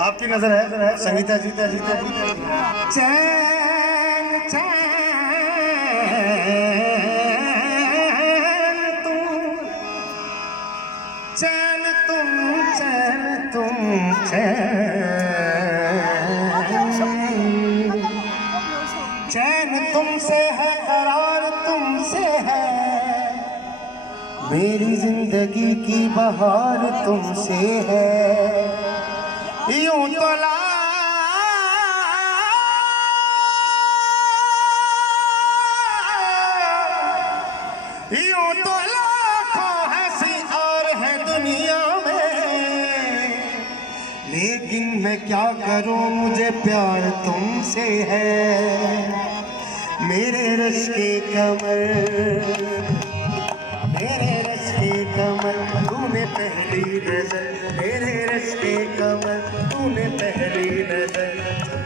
आपकी नजर है संगीता जी। चैन चैन तुम चैन तुमसे है, करार तुमसे है, मेरी जिंदगी की बहार तुमसे है। यूं तो लाखों हंसी और है दुनिया में, लेकिन मैं क्या करूं, मुझे प्यार तुमसे है। मेरे रश के कमर, मेरे रश के कमर, तूने पहली नजर, मेरे रश के कमर, तूने पहली नजर,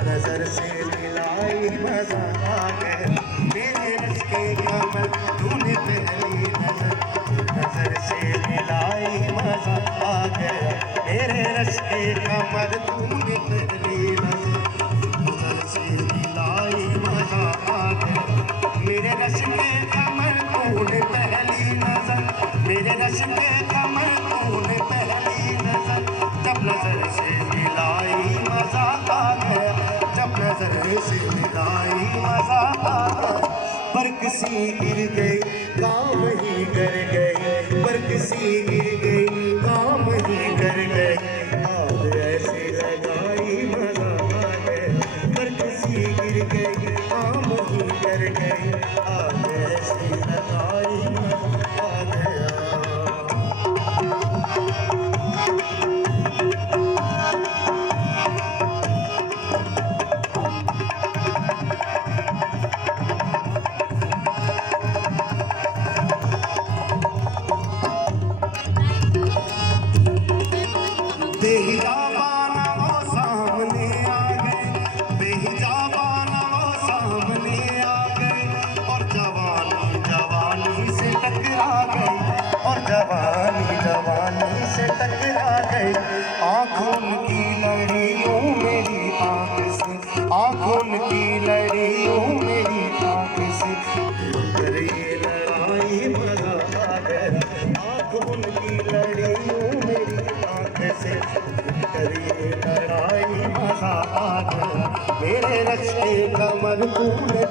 नजर से मिलाई मजा आ गया। मेरे रश के कमर, तूने पहली नजर, नजर से मिलाई मजा आ गया। मेरे रश के कमर, तूने पहली नजर, नजर से मिलाई मजा आ गया। मेरे रश के कमर, तूने पहली नजर, मेरे रश के कमर, तूने पहली नजर, जब नजर से मिलाई मजा आ गया, जब नजर से मिलाई मजा आ गया। बरकसी गिर गई, काम ही कर गई, बरकसी गिर गई, काम ही कर गई, आग ऐसे लगाई मजा आ गया। बरकसी गिर गई, काम ही कर गई, आग ऐसे लगाई मजा आ गया। बेहिजाबाना वो सामने आ गए, बेहिजाबाना वो सामने आ गए, और जवानी जवानी से टकरा गई, और जवानी जवानी से टकरा गई। आँखों की लड़ियों मेरी आँख से, आँखों की लड़ियों मेरी आँख से, कर ये लड़ाई मजा आ गया। आँखों की लड़ियों मेरी आँख से, करिए लड़ाई मजा आ गया। मेरे रश के कमर, तूने